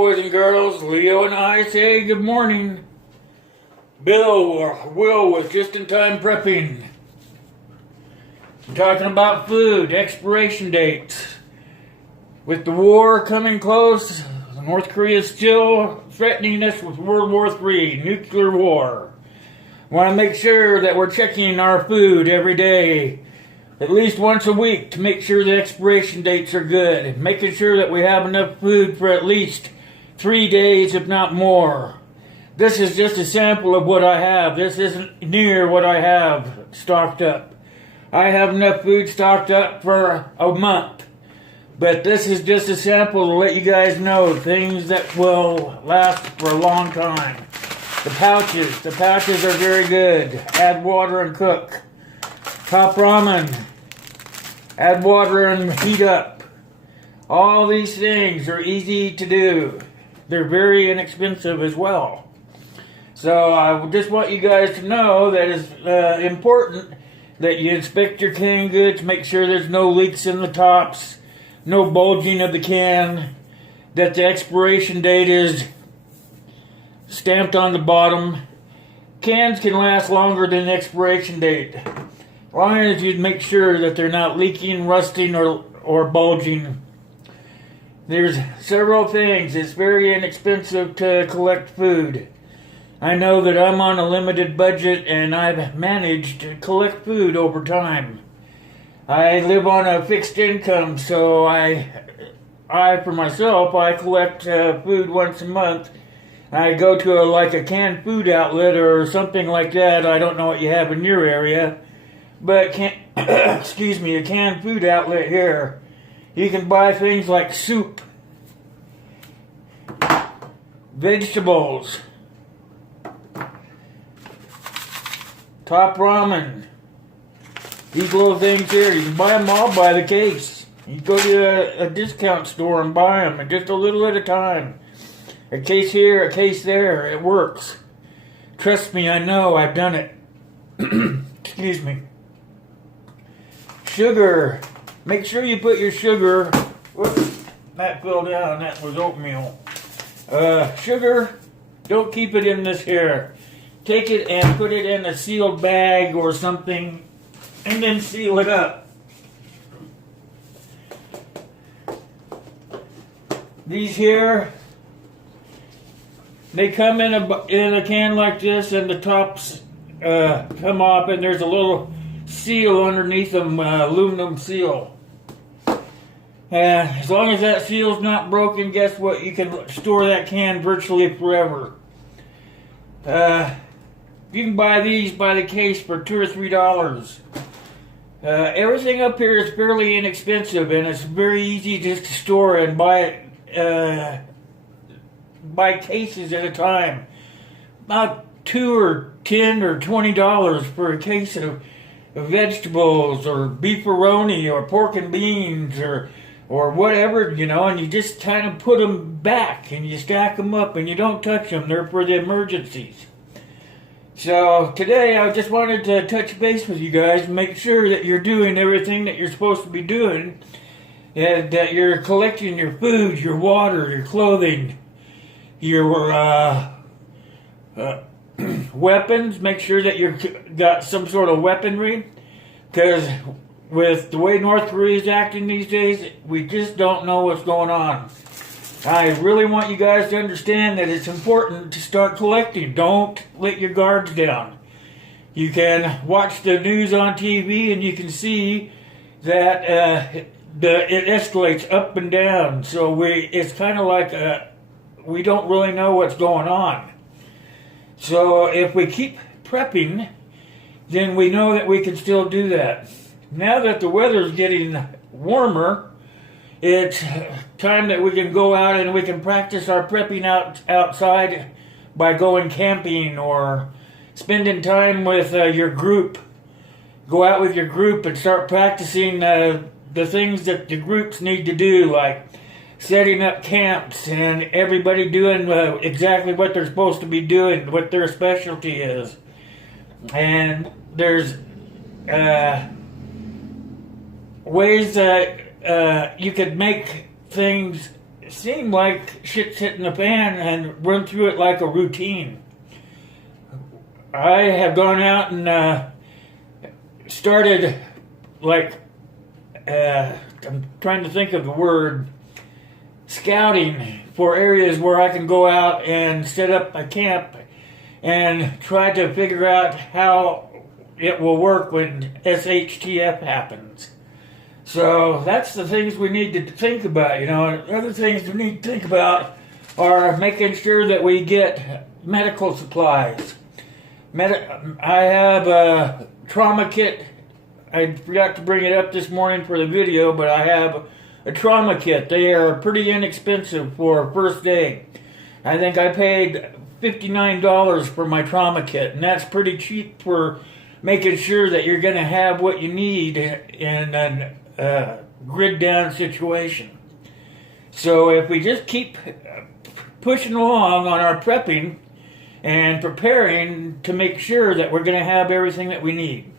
boys and girls. Leo and I say good morning. Bill or Will with Just in Time Prepping. I'm talking about food, expiration dates. With the war coming close, North Korea is still threatening us with World War III, nuclear war. Want to make sure that we're checking our food every day, at least once a week, to make sure the expiration dates are good. Making sure that we have enough food for at least 3 days, if not more. This is just a sample of what I have. This isn't near what I have stocked up. I have enough food stocked up for a month. But this is just a sample to let you guys know things that will last for a long time. The pouches are very good. Add water and cook. Top ramen. Add water and heat up. All these things are easy to do. They're very inexpensive as well. So I just want you guys to know that it's important that you inspect your canned goods, make sure there's no leaks in the tops, no bulging of the can, that the expiration date is stamped on the bottom. Cans can last longer than the expiration date, as long as you make sure that they're not leaking, rusting, or bulging. There's several things. It's very inexpensive to collect food. I know that I'm on a limited budget and I've managed to collect food over time. I live on a fixed income, so I for myself, I collect food once a month. I go to a canned food outlet or something like that. I don't know what you have in your area, but excuse me, a canned food outlet here. You can buy things like soup, vegetables, top ramen. These little things here, you can buy them all by the case. You go to a discount store and buy them, and just a little at a time. A case here, a case there, it works. Trust me, I know, I've done it. Excuse me. Sugar. Make sure you put your sugar, whoops, that fell down, that was oatmeal. Sugar, don't keep it in this here. Take it and put it in a sealed bag or something, and then seal it up. These here, they come in a can like this, and the tops come off, and there's a little seal underneath them, aluminum seal. As long as that seal's not broken, guess what? You can store that can virtually forever. You can buy these by the case for $2 or $3. Everything up here is fairly inexpensive, and it's very easy just to store and buy cases at a time. About $2 or $10 or $20 for a case of vegetables or beefaroni or pork and beans or whatever, and you just kind of put them back and you stack them up and you don't touch them. They're for the emergencies. So today I just wanted to touch base with you guys and make sure that you're doing everything that you're supposed to be doing, and that you're collecting your food, your water, your clothing, your weapons. Make sure that you've got some sort of weaponry, because with the way North Korea is acting these days, we just don't know what's going on. I really want you guys to understand that it's important to start collecting. Don't let your guards down. You can watch the news on TV and you can see that it escalates up and down. So it's kind of like we don't really know what's going on. So if we keep prepping, then we know that we can still do that. Now that the weather's getting warmer, it's time that we can go out and we can practice our prepping outside by going camping or spending time with your group. Go out with your group and start practicing the things that the groups need to do, like setting up camps and everybody doing exactly what they're supposed to be doing, what their specialty is. And there's ways that you could make things seem like shit's hitting the fan and run through it like a routine. I have gone out and started, like, I'm trying to think of the word, scouting for areas where I can go out and set up a camp and try to figure out how it will work when SHTF happens. So that's the things we need to think about, you know. And other things we need to think about are making sure that we get medical supplies. I have a trauma kit. I forgot to bring it up this morning for the video, but I have a trauma kit. They are pretty inexpensive for first aid. I think I paid $59 for my trauma kit, and that's pretty cheap for making sure that you're going to have what you need in a grid down situation. So if we just keep pushing along on our prepping and preparing to make sure that we're going to have everything that we need.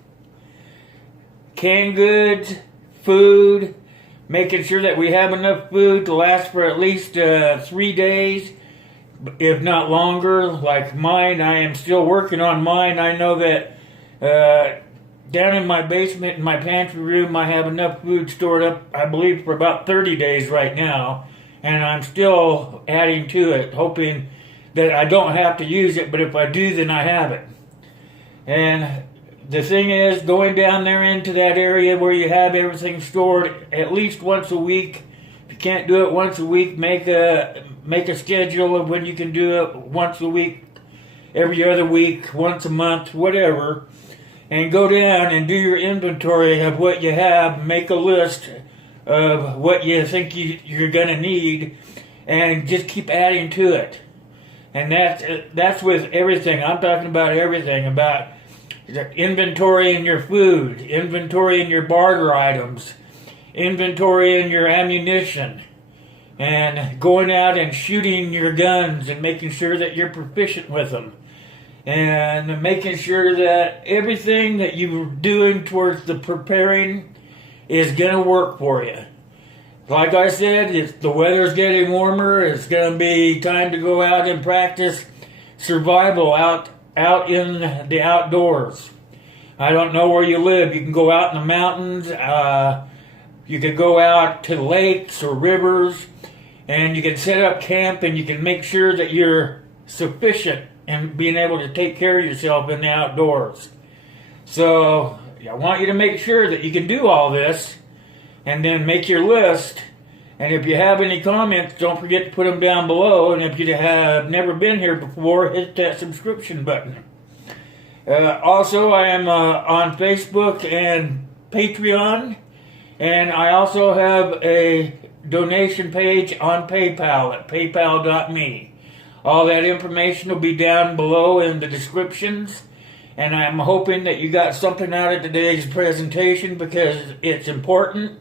Canned goods, food, making sure that we have enough food to last for at least 3 days, if not longer. Like mine, I am still working on mine. I know that down in my basement, in my pantry room, I have enough food stored up, I believe, for about 30 days right now. And I'm still adding to it, hoping that I don't have to use it, but if I do, then I have it. And the thing is, going down there into that area where you have everything stored at least once a week. If you can't do it once a week, make a schedule of when you can do it once a week, every other week, once a month, whatever. And go down and do your inventory of what you have. Make a list of what you think you're going to need, and just keep adding to it. And that's with everything. I'm talking about everything, about inventory in your food, inventory in your barter items, inventory in your ammunition, and going out and shooting your guns and making sure that you're proficient with them, and making sure that everything that you're doing towards the preparing is going to work for you. Like I said, if the weather's getting warmer, it's going to be time to go out and practice survival out in the outdoors. I don't know where you live. You can go out in the mountains. You can go out to lakes or rivers, and you can set up camp, and you can make sure that you're sufficient in being able to take care of yourself in the outdoors. So I want you to make sure that you can do all this, and then make your list. And if you have any comments, don't forget to put them down below. And if you have never been here before, hit that subscription button. Also, I am on Facebook and Patreon. And I also have a donation page on PayPal at paypal.me. All that information will be down below in the descriptions. And I'm hoping that you got something out of today's presentation, because it's important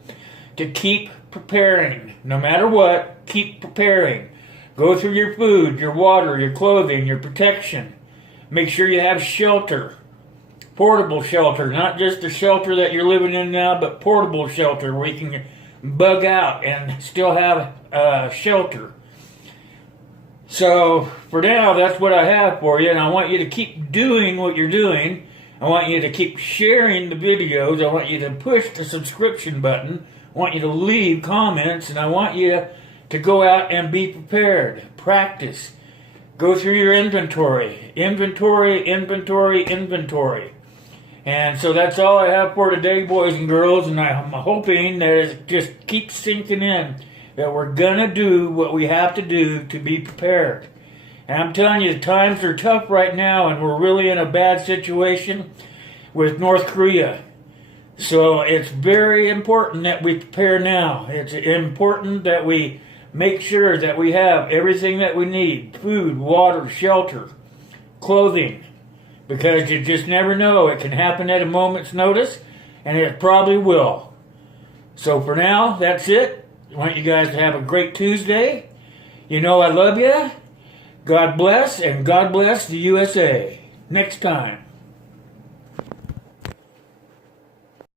to keep preparing. No matter what, keep preparing. Go through your food, your water, your clothing, your protection. Make sure you have shelter. Portable shelter. Not just the shelter that you're living in now, but portable shelter where you can bug out and still have shelter. So, for now, that's what I have for you, and I want you to keep doing what you're doing. I want you to keep sharing the videos. I want you to push the subscription button. I want you to leave comments, and I want you to go out and be prepared. Practice. Go through your inventory. Inventory, inventory, inventory. And so that's all I have for today, boys and girls, and I'm hoping that it just keeps sinking in, that we're going to do what we have to do to be prepared. And I'm telling you, the times are tough right now, and we're really in a bad situation with North Korea. So it's very important that we prepare now. It's important that we make sure that we have everything that we need. Food, water, shelter, clothing. Because you just never know. It can happen at a moment's notice, and it probably will. So for now, that's it. I want you guys to have a great Tuesday. You know I love you. God bless, and God bless the USA. Next time.